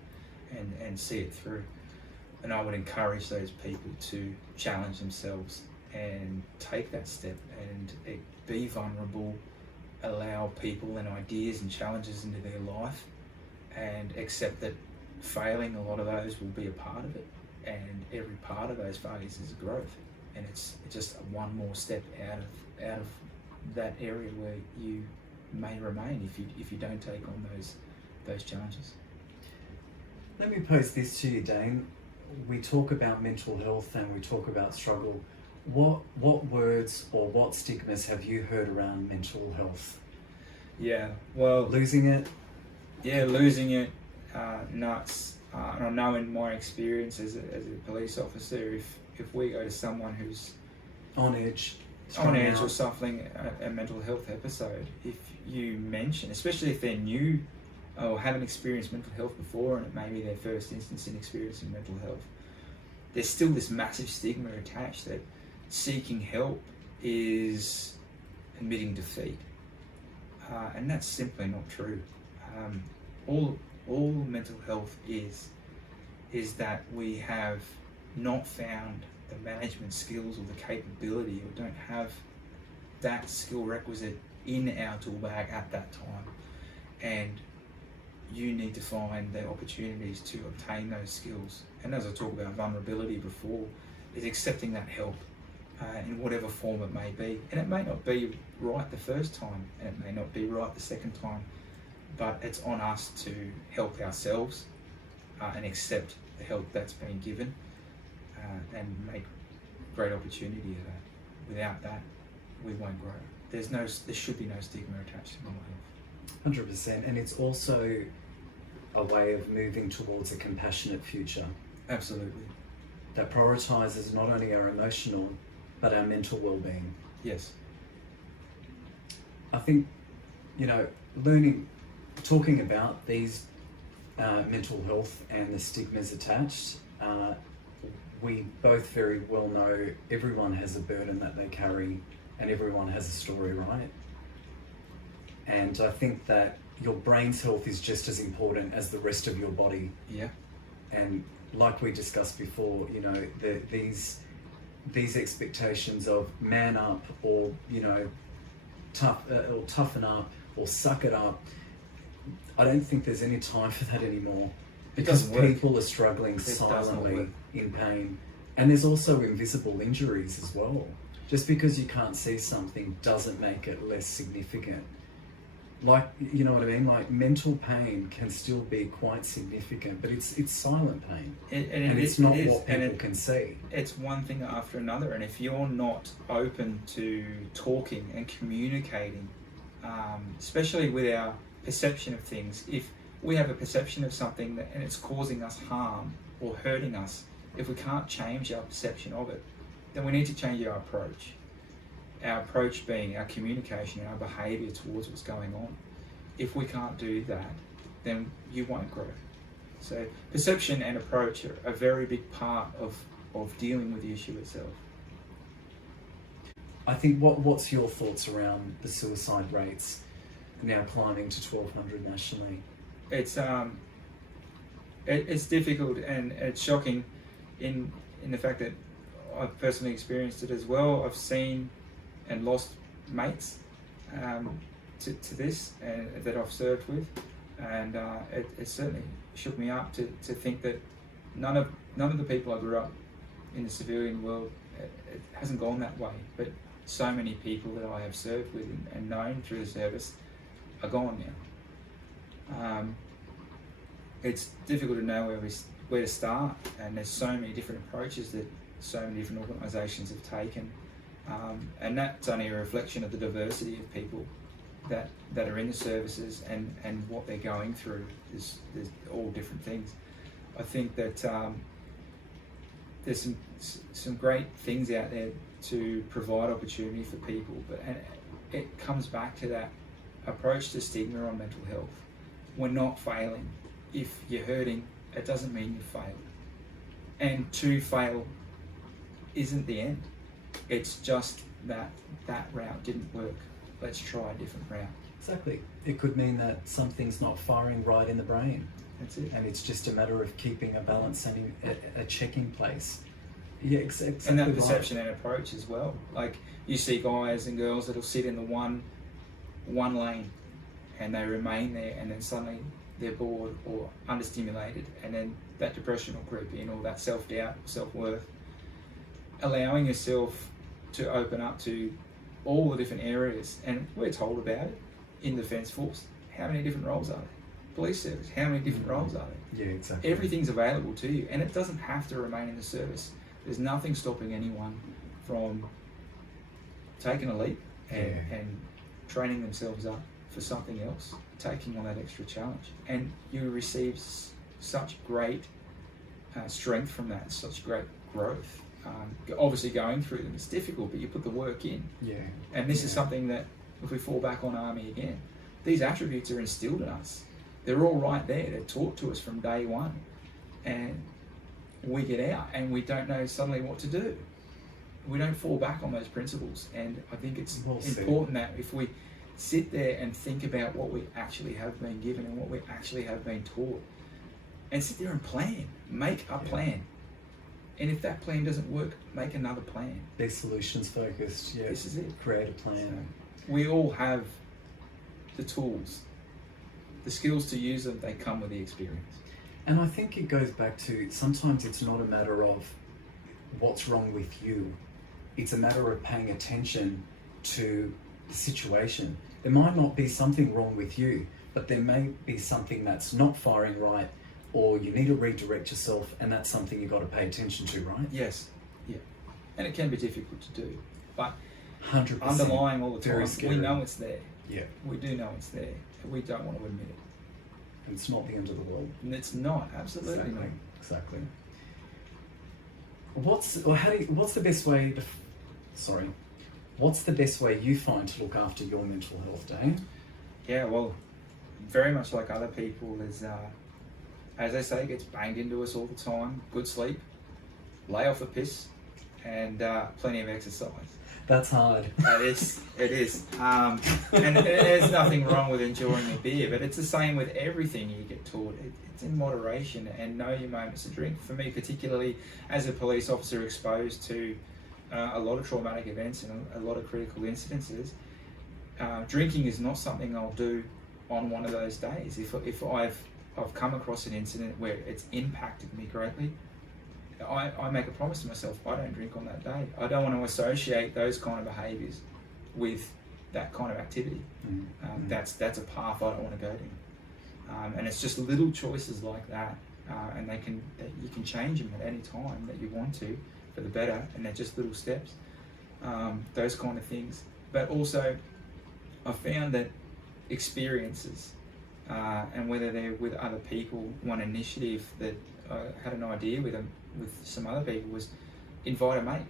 and see it through. And I would encourage those people to challenge themselves and take that step and be vulnerable, allow people and ideas and challenges into their life, and accept that failing, a lot of those will be a part of it. And every part of those failures is a growth, and it's just one more step out of that area where you may remain if you don't take on those challenges. Let me pose this to you, Dane. We talk about mental health and we talk about struggle. What words or what stigmas have you heard around mental health? Yeah, well, losing it. Yeah, losing it. Nuts. I know in my experience as a police officer, if we go to someone who's on edge or suffering a mental health episode, if you mention, especially if they're new or haven't experienced mental health before, and it may be their first instance in experiencing mental health, there's still this massive stigma attached that seeking help is admitting defeat, and that's simply not true. All mental health is that we have not found the management skills or the capability, or don't have that skill requisite in our tool bag at that time, and you need to find the opportunities to obtain those skills. And as I talked about vulnerability before, is accepting that help in whatever form it may be. And it may not be right the first time, and it may not be right the second time, but it's on us to help ourselves and accept the help that's been given, and make great opportunity of that. Without that, we won't grow. There should be no stigma attached to mental health. 100%, and it's also a way of moving towards a compassionate future. Absolutely. That prioritises not only our emotional, but our mental well-being. Yes. I think, talking about these mental health and the stigmas attached, we both very well know everyone has a burden that they carry, and everyone has a story, right? And I think that your brain's health is just as important as the rest of your body. Yeah. And like we discussed before, you know, these expectations of man up, or, you know, or toughen up, or suck it up. I don't think there's any time for that anymore, because people are struggling silently in pain. And there's also invisible injuries as well. Just because you can't see something doesn't make it less significant. Like, you know what I mean? Like, mental pain can still be quite significant, but it's silent pain. And it's not what people can see. It's one thing after another, and if you're not open to talking and communicating, especially with our perception of things, if we have a perception of something and it's causing us harm or hurting us, if we can't change our perception of it, then we need to change our approach. Our approach being our communication and our behaviour towards what's going on. If we can't do that, then you won't grow. So perception and approach are a very big part of dealing with the issue itself. I think what's your thoughts around the suicide rates now climbing to 1,200 nationally? It's difficult and it's shocking in the fact that I've personally experienced it as well. I've seen and lost mates to this that I've served with, and it certainly shook me up to think that none of the people I grew up in the civilian world, it hasn't gone that way, but so many people that I have served with and known through the service are gone now. It's difficult to know where to start, and there's so many different approaches that so many different organisations have taken. And that's only a reflection of the diversity of people that are in the services and what they're going through. There's all different things. I think that there's some great things out there to provide opportunity for people, but it comes back to that approach to stigma on mental health. We're not failing. If you're hurting, it doesn't mean you failed. And to fail isn't the end. It's just that route didn't work. Let's try a different route. Exactly. It could mean that something's not firing right in the brain. That's it. And it's just a matter of keeping a balance and a check in place. Yeah, exactly. And that perception and approach as well. Like, you see guys and girls that'll sit in the one lane and they remain there, and then suddenly they're bored or understimulated, and then that depression will creep in, or that self-doubt, self-worth. Allowing yourself to open up to all the different areas, and we're told about it in the Defence Force. How many different roles are there? Police service, how many different roles are there? Yeah, exactly. Everything's available to you, and it doesn't have to remain in the service. There's nothing stopping anyone from taking a leap and training themselves up for something else, taking on that extra challenge. And you receive such great strength from that, such great growth. Obviously going through them, it's difficult, but you put the work in. Yeah. And this is something that, if we fall back on Army again, these attributes are instilled in us. They're all right there. They're taught to us from day one. And we get out and we don't know suddenly what to do. We don't fall back on those principles. And I think it's important that if we sit there and think about what we actually have been given and what we actually have been taught, and sit there and plan, make a plan. And if that plan doesn't work, make another plan. Be solutions focused. Yeah. This is it. Create a plan. So we all have the tools, the skills to use them. They come with the experience. And I think it goes back to, sometimes it's not a matter of what's wrong with you. It's a matter of paying attention to the situation. There might not be something wrong with you, but there may be something that's not firing right, or you need to redirect yourself, and that's something you've got to pay attention to, right? Yes, yeah. And it can be difficult to do, but 100%. Underlying all the Very time, scary. we know it's there. Yeah. We do know it's there. We don't want to admit it. And it's not the end of the world. And it's not, absolutely not. Exactly. What's the best way to, what's the best way you find to look after your mental health, Dane? Yeah, well, very much like other people, is as they say, it gets banged into us all the time. Good sleep, lay off the piss, and plenty of exercise. That's hard. It is. And there's nothing wrong with enjoying a beer, but it's the same with everything you get taught. It's in moderation and know your moments to drink. For me, particularly as a police officer exposed to a lot of traumatic events and a lot of critical incidences, drinking is not something I'll do on one of those days. If I've come across an incident where it's impacted me greatly, I make a promise to myself, I don't drink on that day. I don't want to associate those kind of behaviours with that kind of activity. That's a path I don't want to go down. And it's just little choices like that, and you can change them at any time that you want to for the better, and they're just little steps. Those kind of things. But also, I found that experiences, and whether they're with other people, one initiative that I had an idea with some other people was invite a mate.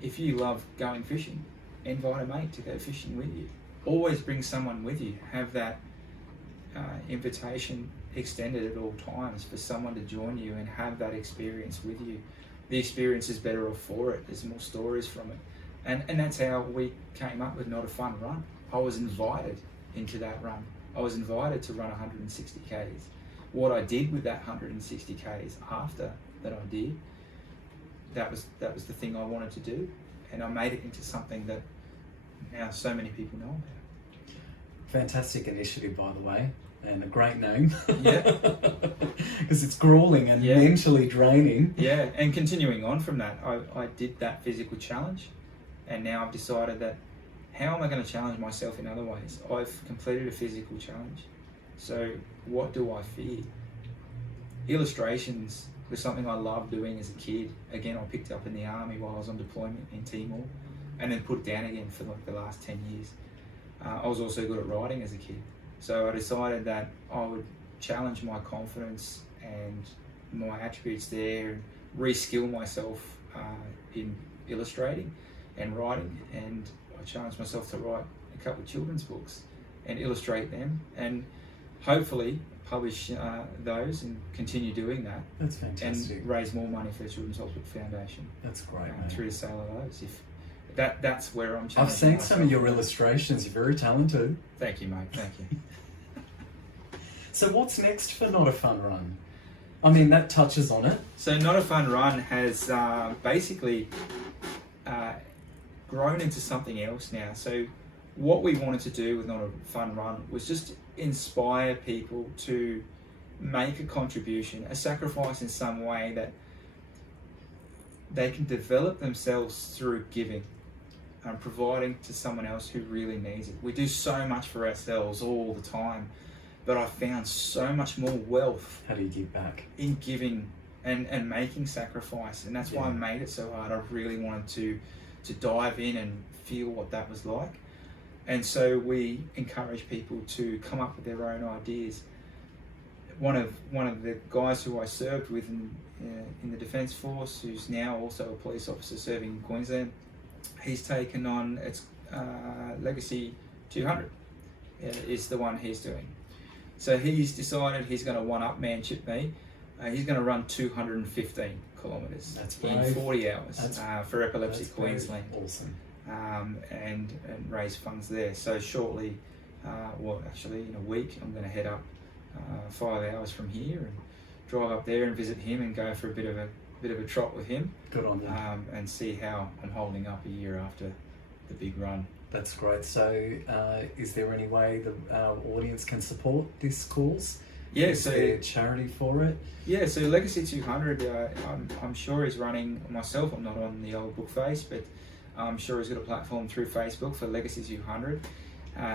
If you love going fishing, invite a mate to go fishing with you. Always bring someone with you. Have that invitation extended at all times for someone to join you and have that experience with you. The experience is better off for it. There's more stories from it. And that's how we came up with Not a Fun Run. I was invited into that run. I was invited to run 160 Ks. What I did with that 160 Ks after that I did, that was the thing I wanted to do, and I made it into something that now so many people know about. Fantastic initiative, by the way, and a great name. Yeah. Because it's grueling and mentally draining. Yeah, and continuing on from that, I did that physical challenge, and now I've decided that how am I going to challenge myself in other ways? I've completed a physical challenge. So what do I fear? Illustrations was something I loved doing as a kid. Again, I picked up in the army while I was on deployment in Timor, and then put down again for like the last 10 years. I was also good at writing as a kid. So I decided that I would challenge my confidence and my attributes there, and re-skill myself in illustrating and writing, and I challenged myself to write a couple of children's books and illustrate them, and hopefully publish those and continue doing that. That's fantastic. And raise more money for the Children's Hospital Foundation. That's great, mate. Through the sale of those. If that's where I'm challenging I've seen myself. some of your illustrations. You're very talented. Thank you, mate. Thank you. So what's next for Not a Fun Run? I mean, that touches on it. So Not a Fun Run has basically grown into something else now. So what we wanted to do with Not a Fun Run was just inspire people to make a contribution, a sacrifice in some way that they can develop themselves through giving and providing to someone else who really needs it. We do so much for ourselves all the time, but I found so much more wealth. How do you give back? In giving and making sacrifice, and that's why I made it so hard. I really wanted to dive in and feel what that was like. And so we encourage people to come up with their own ideas. One of the guys who I served with in the Defence Force, who's now also a police officer serving in Queensland, he's taken on Legacy 200 is the one he's doing. So he's decided he's going to one-up-manship me. He's going to run 215 kilometres in 40 hours for Epilepsy Queensland. Awesome. And raise funds there. So shortly, actually in a week, I'm going to head up 5 hours from here and drive up there and visit him and go for a bit of a trot with him. Good on you. And see how I'm holding up a year after the big run. That's great. So, is there any way the audience can support this cause? Yeah, is there a charity for it? Yeah, so Legacy 200, I'm sure he's running myself. I'm not on the old book face, but I'm sure he's got a platform through Facebook for Legacy 200.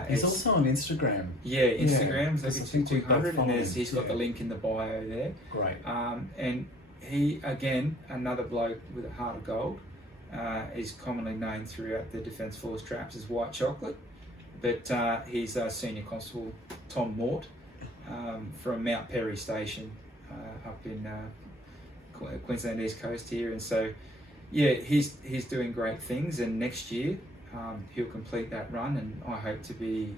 He's also on Instagram. Yeah, Instagram, Legacy 200, and he's got the Yeah. link in the bio there. Great. And he, again, another bloke with a heart of gold, is commonly known throughout the Defence Force traps as White Chocolate, but he's Senior Constable Tom Mort from Mount Perry Station up in Queensland East Coast here, and so yeah, he's doing great things, and next year he'll complete that run, and I hope to be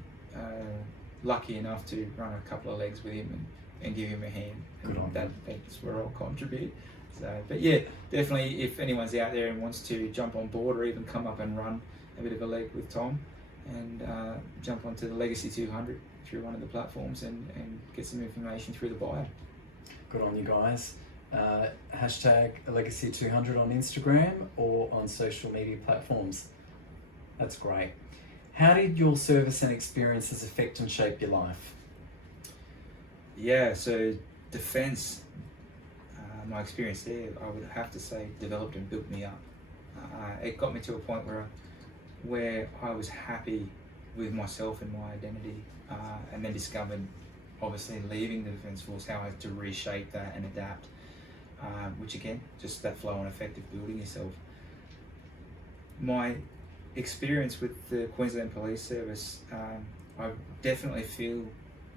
lucky enough to run a couple of legs with him and give him a hand. Good on that's where I'll contribute. So, but yeah, definitely if anyone's out there and wants to jump on board or even come up and run a bit of a leg with Tom and jump onto the Legacy 200 through one of the platforms and get some information through the bio. Good on you guys. Hashtag Legacy 200 on Instagram or on social media platforms. That's great. How did your service and experiences affect and shape your life? Yeah, so defence, my experience there, I would have to say, developed and built me up. It got me to a point where I was happy with myself and my identity, and then discovered, obviously leaving the Defence Force, how I had to reshape that and adapt, which again, just that flow and effect of building yourself. My experience with the Queensland Police Service, I definitely feel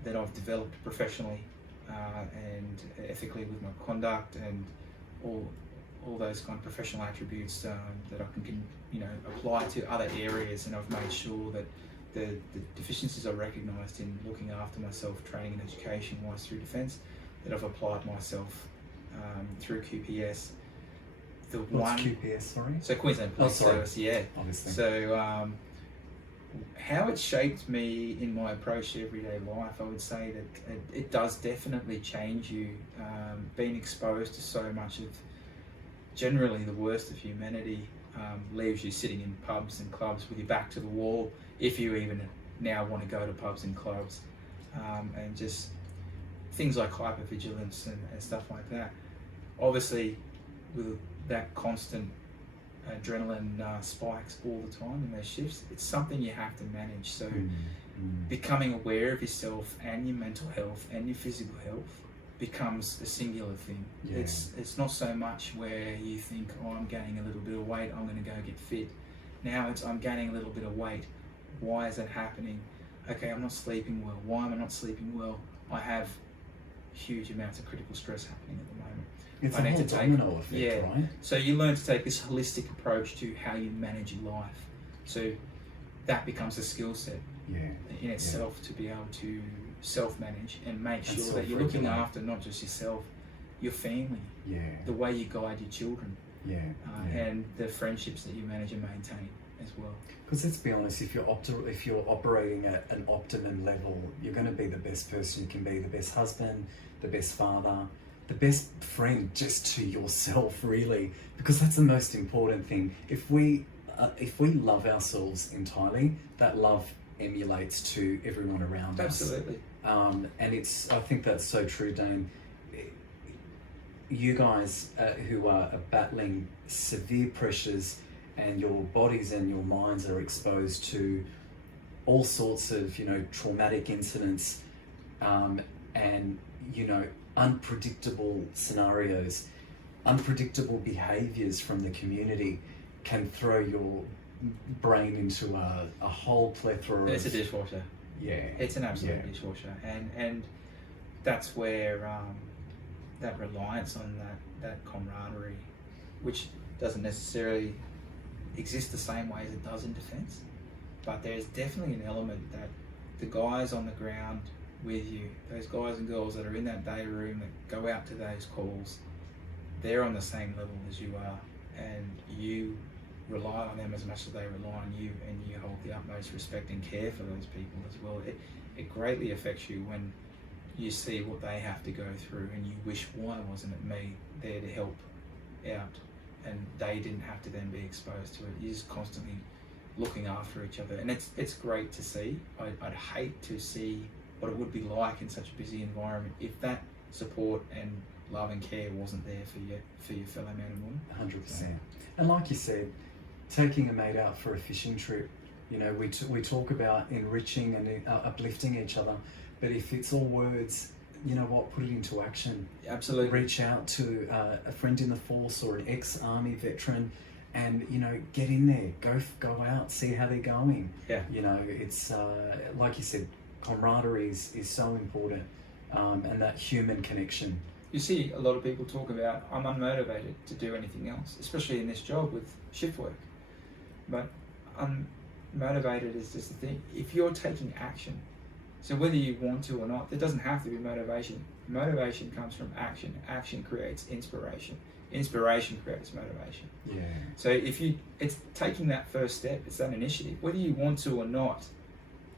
that I've developed professionally and ethically with my conduct and all those kind of professional attributes that I can apply to other areas, and I've made sure that the deficiencies I recognised in looking after myself, training and education wise through defence, that I've applied myself through QPS. What's QPS, sorry? So Queensland Police Service, yeah. Obviously. So how it shaped me in my approach to everyday life, I would say that it does definitely change you. Being exposed to so much of generally the worst of humanity leaves you sitting in pubs and clubs with your back to the wall, if you even now want to go to pubs and clubs, and just things like hypervigilance and stuff like that. Obviously, with that constant adrenaline spikes all the time in those shifts, it's something you have to manage. So becoming aware of yourself and your mental health and your physical health becomes a singular thing. Yeah. It's not so much where you think, oh, I'm gaining a little bit of weight, I'm going to go get fit. Now it's, I'm gaining a little bit of weight. Why is that happening? Okay, I'm not sleeping well. Why am I not sleeping well? I have huge amounts of critical stress happening at the moment. It's a whole domino effect, right? So you learn to take this holistic approach to how you manage your life. So that becomes a skill set in itself to be able to self-manage and make sure that you're looking after not just yourself, your family, the way you guide your children, and the friendships that you manage and maintain as well. Because let's be honest, if you're operating at an optimum level, you're going to be the best person you can be, the best husband, the best father, the best friend just to yourself, really, because that's the most important thing. If we love ourselves entirely, that love emulates to everyone around us. Absolutely. And I think that's so true, Dane. You guys who are battling severe pressures, and your bodies and your minds are exposed to all sorts of traumatic incidents, and unpredictable scenarios, unpredictable behaviours from the community can throw your brain into a whole plethora of... It's a dishwasher. Yeah. It's an absolute dishwasher. And that's where that reliance on that camaraderie, which doesn't necessarily exist the same way as it does in defence, but there's definitely an element that the guys on the ground with you, those guys and girls that are in that day room that go out to those calls, they're on the same level as you are, and you rely on them as much as they rely on you, and you hold the utmost respect and care for those people as well. It greatly affects you when you see what they have to go through, and you wish, why wasn't it me there to help out, and they didn't have to then be exposed to it. You're just constantly looking after each other, and it's great to see. I'd hate to see what it would be like in such a busy environment if that support and love and care wasn't there for your fellow man and woman. 100%. And like you said, taking a mate out for a fishing trip, we talk about enriching and uplifting each other, but if it's all words, you know what, put it into action. Absolutely. Reach out to a friend in the force or an ex-army veteran, and get in there, go out, see how they're going. It's like you said, camaraderie is so important, and that human connection. You see a lot of people talk about, I'm unmotivated to do anything else, especially in this job with shift work. But unmotivated is just the thing. If you're taking action, So whether you want to or not, there doesn't have to be motivation. Motivation comes from action. Action creates inspiration. Inspiration creates motivation. Yeah. So it's taking that first step, it's that initiative, whether you want to or not,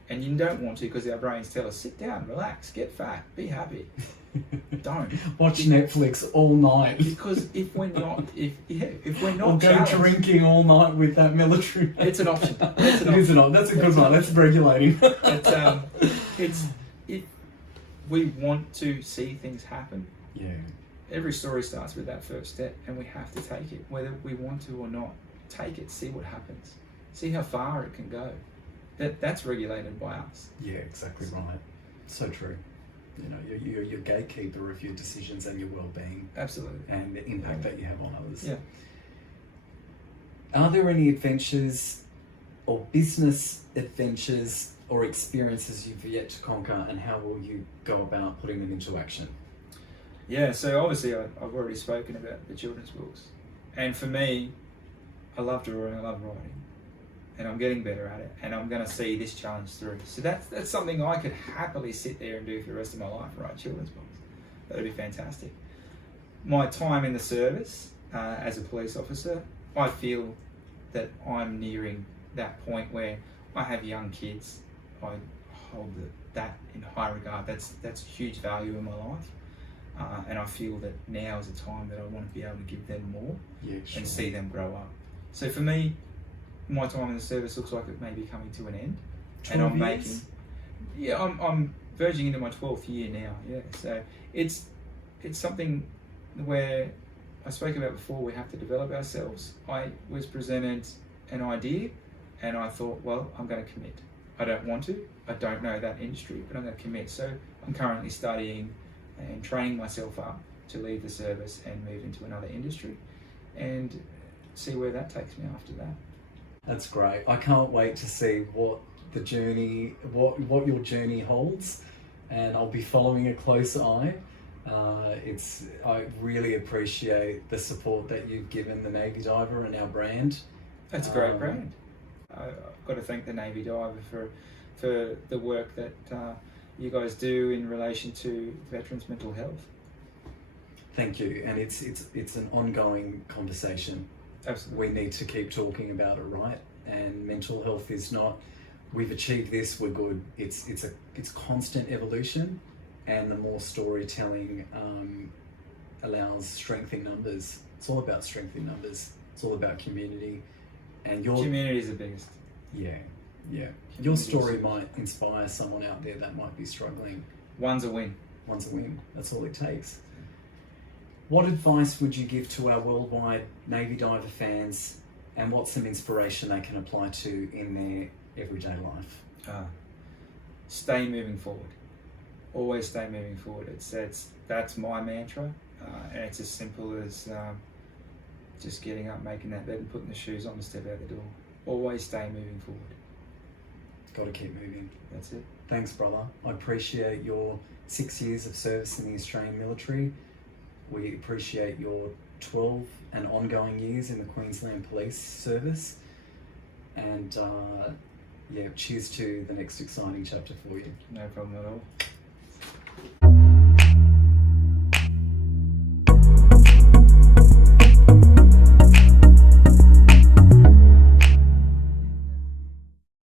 and you don't want to because our brains tell us, sit down, relax, get fat, be happy. Don't. Watch Netflix all night. Because if we're not Or go challenged, drinking all night with that military. it's an option. That's a good one. That's regulating. It's if we want to see things happen. Yeah. Every story starts with that first step, and we have to take it, whether we want to or not. Take it, see what happens, see how far it can go. That's regulated by us. Yeah, exactly right. So true. You know, you're your gatekeeper of your decisions and your well-being. Absolutely. And the impact that you have on others. Yeah. Are there any adventures or business adventures or experiences you've yet to conquer, and how will you go about putting them into action? Yeah, so obviously I've already spoken about the children's books. And for me, I love drawing, I love writing. And I'm getting better at it, and I'm going to see this challenge through. So that's something I could happily sit there and do for the rest of my life, write children's books. That would be fantastic. My time in the service as a police officer, I feel that I'm nearing that point where I have young kids. I hold that in high regard. That's huge value in my life. And I feel that now is a time that I want to be able to give them more and see them grow up. So for me, my time in the service looks like it may be coming to an end, and I'm verging into my 12th year now. Yeah, so it's something where I spoke about before. We have to develop ourselves. I was presented an idea, and I thought, well, I'm going to commit. I don't want to. I don't know that industry, but I'm going to commit. So I'm currently studying and training myself up to leave the service and move into another industry, and see where that takes me after that. That's great. I can't wait to see what your journey holds, and I'll be following a close eye. I really appreciate the support that you've given the Navy Diver and our brand. That's a great brand. I've got to thank the Navy Diver for the work that you guys do in relation to veterans' mental health. Thank you, and it's an ongoing conversation. Absolutely. We need to keep talking about it, right? And mental health is not, we've achieved this, we're good. It's constant evolution, and the more storytelling allows strength in numbers. It's all about strength in numbers. It's all about community, and your community is the biggest. Yeah. Your story might inspire someone out there that might be struggling. One's a win. That's all it takes. What advice would you give to our worldwide Navy Diver fans, and what's some inspiration they can apply to in their everyday life? Stay moving forward. Always stay moving forward. That's my mantra, and it's as simple as just getting up, making that bed, and putting the shoes on to step out the door. Always stay moving forward. Got to keep moving. That's it. Thanks, brother. I appreciate your 6 years of service in the Australian military. We appreciate your 12 and ongoing years in the Queensland Police Service. And cheers to the next exciting chapter for you. No problem at all.